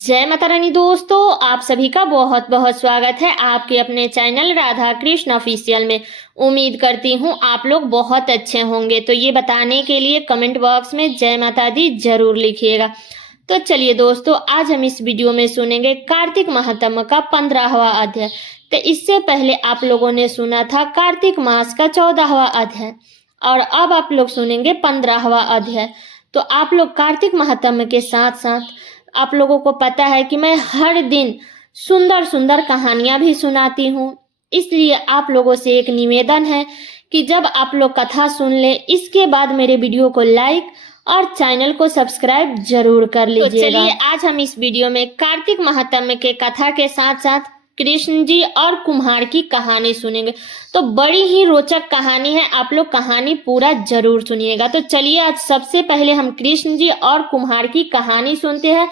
जय माता रानी दोस्तों, आप सभी का बहुत बहुत स्वागत है आपके अपने चैनल राधा कृष्ण ऑफिशियल में। उम्मीद करती हूँ आप लोग बहुत अच्छे होंगे। तो ये बताने के लिए कमेंट बॉक्स में जय माता दी जरूर लिखिएगा। तो चलिए दोस्तों, आज हम इस वीडियो में सुनेंगे कार्तिक महात्म्य का 15वां अध्याय। तो इससे पहले आप लोगों ने सुना था कार्तिक मास का 14वां अध्याय और अब आप लोग सुनेंगे 15वां अध्याय। तो आप लोग कार्तिक महात्म्य के साथ साथ आप लोगों को पता है कि मैं हर दिन सुंदर सुंदर कहानियां भी सुनाती हूँ। इसलिए आप लोगों से एक निवेदन है कि जब आप लोग कथा सुन ले इसके बाद मेरे वीडियो को लाइक और चैनल को सब्सक्राइब जरूर कर लीजिएगा। तो चलिए आज हम इस वीडियो में कार्तिक महात्म्य के कथा के साथ साथ कृष्ण जी और कुम्हार की कहानी सुनेंगे। तो बड़ी ही रोचक कहानी है, आप लोग कहानी पूरा जरूर सुनिएगा। तो चलिए आज सबसे पहले हम कृष्ण जी और कुम्हार की कहानी सुनते हैं,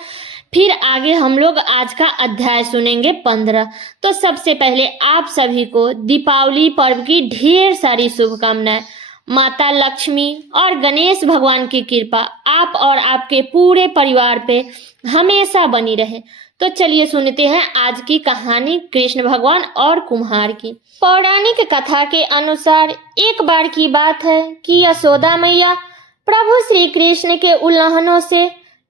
फिर आगे हम लोग आज का अध्याय सुनेंगे 15। तो सबसे पहले आप सभी को दीपावली पर्व की ढेर सारी शुभकामनाएं। माता लक्ष्मी और गणेश भगवान की कृपा आप और आपके पूरे परिवार पे हमेशा बनी रहे। तो चलिए सुनते हैं आज की कहानी कृष्ण भगवान और कुम्हार की। पौराणिक कथा के अनुसार एक बार की बात है कि यशोदा मैया प्रभु श्री कृष्ण के उल्लंघनों से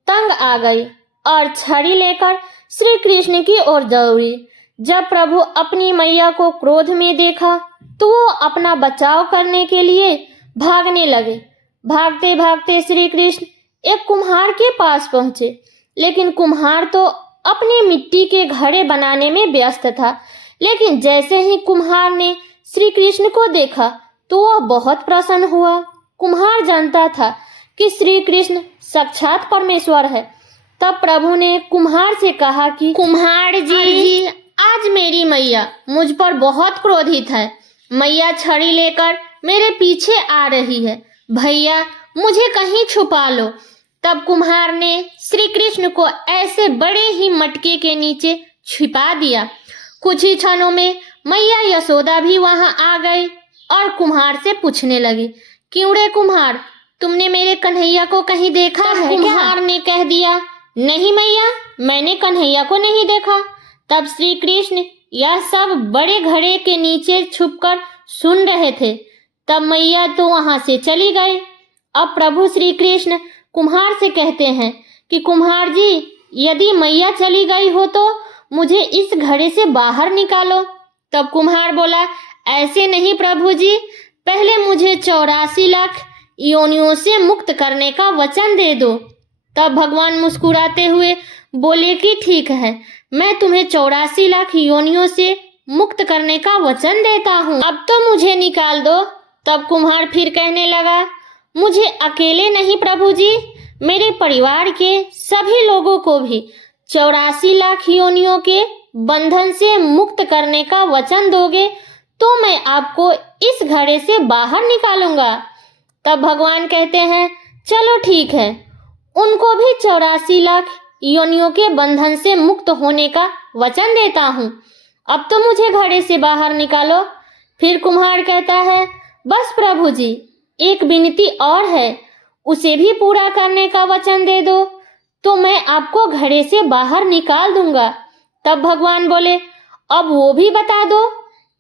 तंग आ गई और छड़ी लेकर श्री कृष्ण की ओर दौड़ी। जब प्रभु अपनी मैया को क्रोध में देखा तो वो अपना बचाव करने के लिए भागने लगे। भागते भागते श्री कृष्ण एक कुम्हार के पास पहुंचे, लेकिन कुम्हार तो अपने मिट्टी के घड़े बनाने में व्यस्त था। लेकिन जैसे ही कुम्हार ने श्री कृष्ण को देखा तो वह बहुत प्रसन्न हुआ। कुम्हार जानता था कि श्री कृष्ण साक्षात परमेश्वर है। तब प्रभु ने कुम्हार से कहा कि कुम्हार जी, आज मेरी मैया मुझ पर बहुत क्रोधित है। मैया छड़ी लेकर मेरे पीछे आ रही है। भैया मुझे कहीं छुपा लो। तब कुम्हार ने श्री कृष्ण को ऐसे बड़े ही मटके के नीचे छिपा दिया। कुछ ही क्षणों में मैया यशोदा भी वहां आ गई और कुम्हार से पूछने लगी, क्यों रे कुम्हार, तुमने मेरे कन्हैया को कहीं देखा है? कुम्हार ने कह दिया, नहीं मैया, मैंने कन्हैया को नहीं देखा। तब श्री कृष्ण यह सब बड़े घड़े के नीचे छुपकर सुन रहे थे। तब मैया तो वहां से चली गई। अब प्रभु श्री कृष्ण कुम्हार से कहते हैं कि कुम्हार जी, यदि मैया चली गई हो तो मुझे इस घड़े से बाहर निकालो। तब कुम्हार बोला, ऐसे नहीं प्रभु जी, पहले मुझे 84 लाख योनियों से मुक्त करने का वचन दे दो। तब भगवान मुस्कुराते हुए बोले कि ठीक है, मैं तुम्हें 84 लाख योनियों से मुक्त करने का वचन देता हूँ, अब तो मुझे निकाल दो। तब कुम्हार फिर कहने लगा, मुझे अकेले नहीं प्रभु जी, मेरे परिवार के सभी लोगों को भी 84 लाख योनियों के बंधन से मुक्त करने का वचन दोगे तो मैं आपको इस घड़े से बाहर निकालूंगा। तब भगवान कहते हैं, चलो ठीक है, उनको भी 84 लाख योनियों के बंधन से मुक्त होने का वचन देता हूँ, अब तो मुझे घड़े से बाहर निकालो। फिर कुम्हार कहता है, बस प्रभु जी, एक विनती और है, उसे भी पूरा करने का वचन दे दो तो मैं आपको घड़े से बाहर निकाल दूंगा। तब भगवान बोले, अब वो भी बता दो,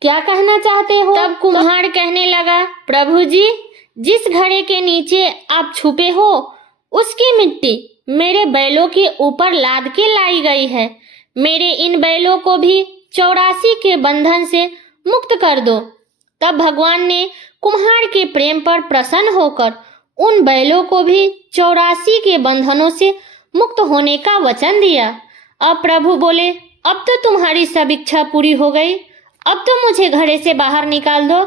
क्या कहना चाहते हो? तब कुम्हार कहने लगा, प्रभु जी, जिस घड़े के नीचे आप छुपे हो उसकी मिट्टी मेरे बैलों के ऊपर लाद के लाई गई है। मेरे इन बैलों को भी 84 के बंधन से मुक्त कर दो। तब भगवान ने कुम्हार के प्रेम पर प्रसन्न होकर उन बैलों को भी 84 के बंधनों से मुक्त होने का वचन दिया। अब प्रभु बोले, अब तो तुम्हारी सब इच्छा पूरी हो गई, अब तो मुझे घड़े से बाहर निकाल दो।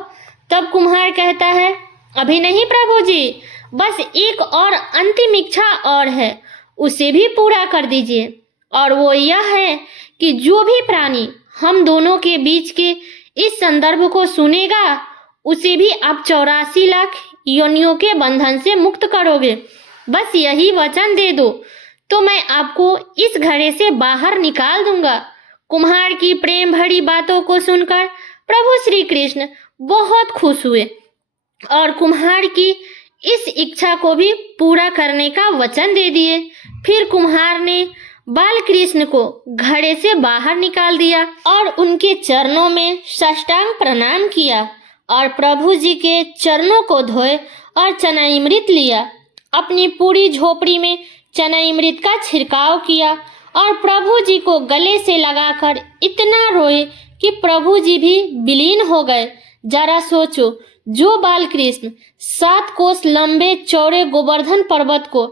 तब कुम्हार कहता है, अभी नहीं प्रभु जी, बस एक और अंतिम इच्छा और है, उसे भी पूरा कर दीजिए। और वो यह है कि जो भी प्राणी हम दोनों के बीच के इस संदर्भ को सुनेगा उसे भी आप 84 लाख योनियों के बंधन से मुक्त करोगे। बस यही वचन दे दो तो मैं आपको इस घड़े से बाहर निकाल दूंगा। कुम्हार की प्रेम भरी बातों को सुनकर प्रभु श्री कृष्ण बहुत खुश हुए और कुम्हार की इस इच्छा को भी पूरा करने का वचन दे दिए। फिर कुम्हार ने बाल कृष्ण को घड़े से बाहर निकाल दिया और उनके चरणों में साष्टांग प्रणाम किया और प्रभु जी के चरणों को धोए और चनामृत लिया। अपनी पूरी झोपड़ी में चनामृत का छिड़काव किया और प्रभु जी को गले से लगाकर इतना रोए कि प्रभु जी भी विलीन हो गए। जरा सोचो, जो बाल कृष्ण 7 कोस लंबे चौड़े गोवर्धन पर्वत को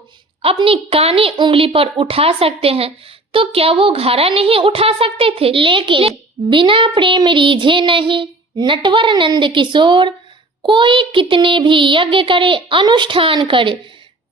अपनी कानी उंगली पर उठा सकते हैं तो क्या वो घड़ा नहीं उठा सकते थे? लेकिन बिना प्रेम रीझे नहीं नटवर नंद किशोर, कोई कितने भी यज्ञ करे, अनुष्ठान करे,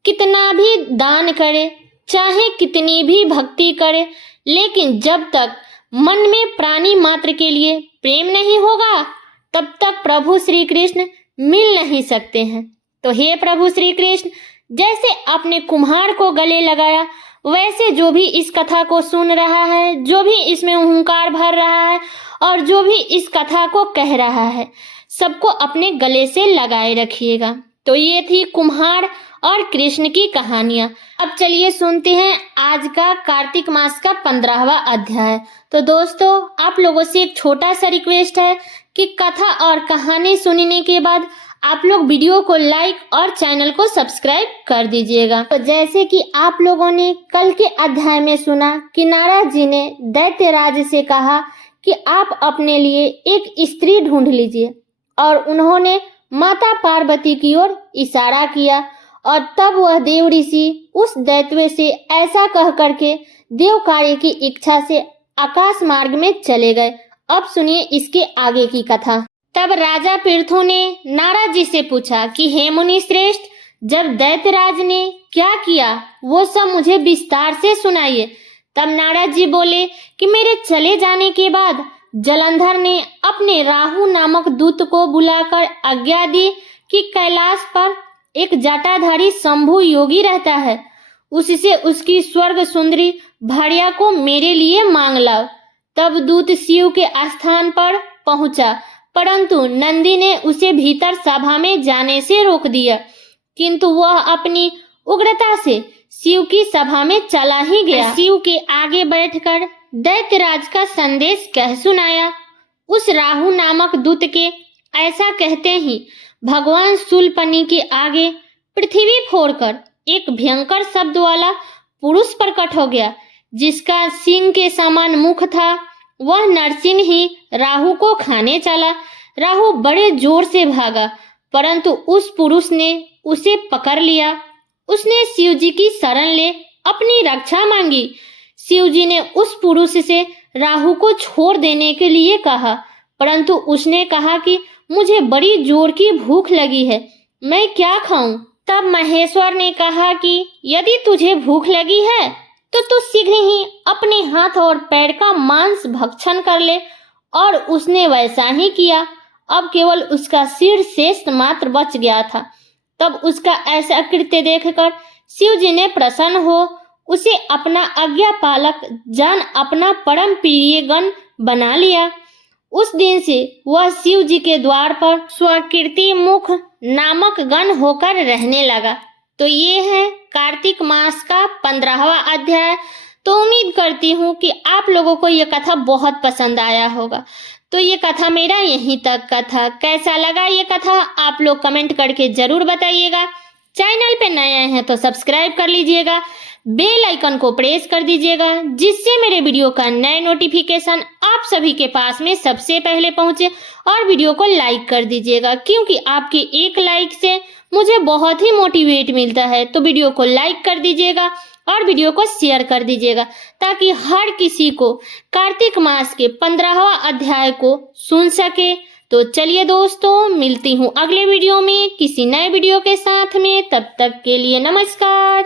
कितना भी दान करे, चाहे कितनी भी भक्ति करे, लेकिन जब तक मन में प्राणी मात्र के लिए प्रेम नहीं होगा तब तक प्रभु श्री कृष्ण मिल नहीं सकते हैं। तो हे प्रभु श्री कृष्ण, जैसे आपने कुम्हार को गले लगाया, वैसे जो भी इस कथा को सुन रहा है, जो भी इसमें हुंकार भर रहा है और जो भी इस कथा को कह रहा है, सबको अपने गले से लगाए रखिएगा। तो ये थी कुम्हार और कृष्ण की कहानियां। अब चलिए सुनते हैं आज का कार्तिक मास का 15वां अध्याय। तो दोस्तों, आप लोगों से एक छोटा सा रिक्वेस्ट है कि कथा और कहानी सुनने के बाद आप लोग वीडियो को लाइक और चैनल को सब्सक्राइब कर दीजिएगा। तो जैसे कि आप लोगों ने कल के अध्याय में सुना कि नारद जी ने दैत्यराज से कहा कि आप अपने लिए एक स्त्री ढूंढ लीजिए और उन्होंने माता पार्वती की ओर इशारा किया और तब वह देव ऋषि उस दैत्य से ऐसा कह करके देव कार्य की इच्छा से आकाश मार्ग में चले गए। अब सुनिए इसके आगे की कथा। तब राजा पृथु ने नारद जी से पूछा कि हे मुनि श्रेष्ठ, जब दैत्यराज ने क्या किया वो सब मुझे विस्तार से सुनाइए। तब नारद जी बोले कि मेरे चले जाने के बाद जलंधर ने अपने राहु नामक दूत को बुलाकर आज्ञा दी कि कैलाश पर एक जटाधारी शंभु योगी रहता है, उससे उसकी स्वर्ग सुंदरी भार्या को मेरे लिए मांग लाओ। तब दूत शिव के आस्थान पर पहुंचा, परंतु नंदी ने उसे भीतर सभा में जाने से रोक दिया, किंतु वह अपनी उग्रता से शिव की सभा में चला ही गया। शिव के आगे बैठकर दैत्यराज का संदेश कह सुनाया। उस राहु नामक दूत के ऐसा कहते ही भगवान शूलपनि के आगे पृथ्वी फोड़कर एक भयंकर शब्द वाला पुरुष प्रकट हो गया, जिसका सिंह के समान मुख था। वह नरसिंह ही राहु को खाने चला। राहु बड़े जोर से भागा, परंतु उस पुरुष ने उसे पकड़ लिया। उसने शिव जी की शरण ले अपनी रक्षा मांगी। शिव जी ने उस पुरुष से राहु को छोड़ देने के लिए कहा, परंतु उसने कहा कि मुझे बड़ी जोर की भूख लगी है, मैं क्या खाऊं? तब महेश्वर ने कहा कि यदि तुझे भूख लगी है तो तू शीघ्र ही अपने हाथ और पैर का मांस भक्षण कर ले। और उसने वैसा ही किया। अब केवल उसका सिर शेष मात्र बच गया था। तब उसका ऐसा कृत्य देखकर शिव जी ने प्रसन्न हो उसे अपना आज्ञा पालक जान अपना परम प्रिय गण बना लिया। उस दिन से वह शिव जी के द्वार पर स्वकीर्ति मुख नामक गण होकर रहने लगा। तो ये है कार्तिक मास का 15वां अध्याय। तो उम्मीद करती हूँ कि आप लोगों को ये कथा बहुत पसंद आया होगा। तो ये कथा मेरा यहीं तक का था। कैसा लगा ये कथा आप लोग कमेंट करके जरूर बताइएगा। चैनल पे नए हैं तो सब्सक्राइब कर लीजिएगा, बेल आइकन को प्रेस कर दीजिएगा, जिससे मेरे वीडियो का नए नोटिफिकेशन आप सभी के पास में सबसे पहले पहुंचे। और वीडियो को लाइक कर दीजिएगा, क्योंकि आपके एक लाइक से मुझे बहुत ही मोटिवेट मिलता है। तो वीडियो को लाइक कर दीजिएगा और वीडियो को शेयर कर दीजिएगा, ताकि हर किसी को कार्तिक मास के 15वां अध्याय को सुन सके। तो चलिए दोस्तों, मिलती हूँ अगले वीडियो में किसी नए वीडियो के साथ में। तब तक के लिए नमस्कार।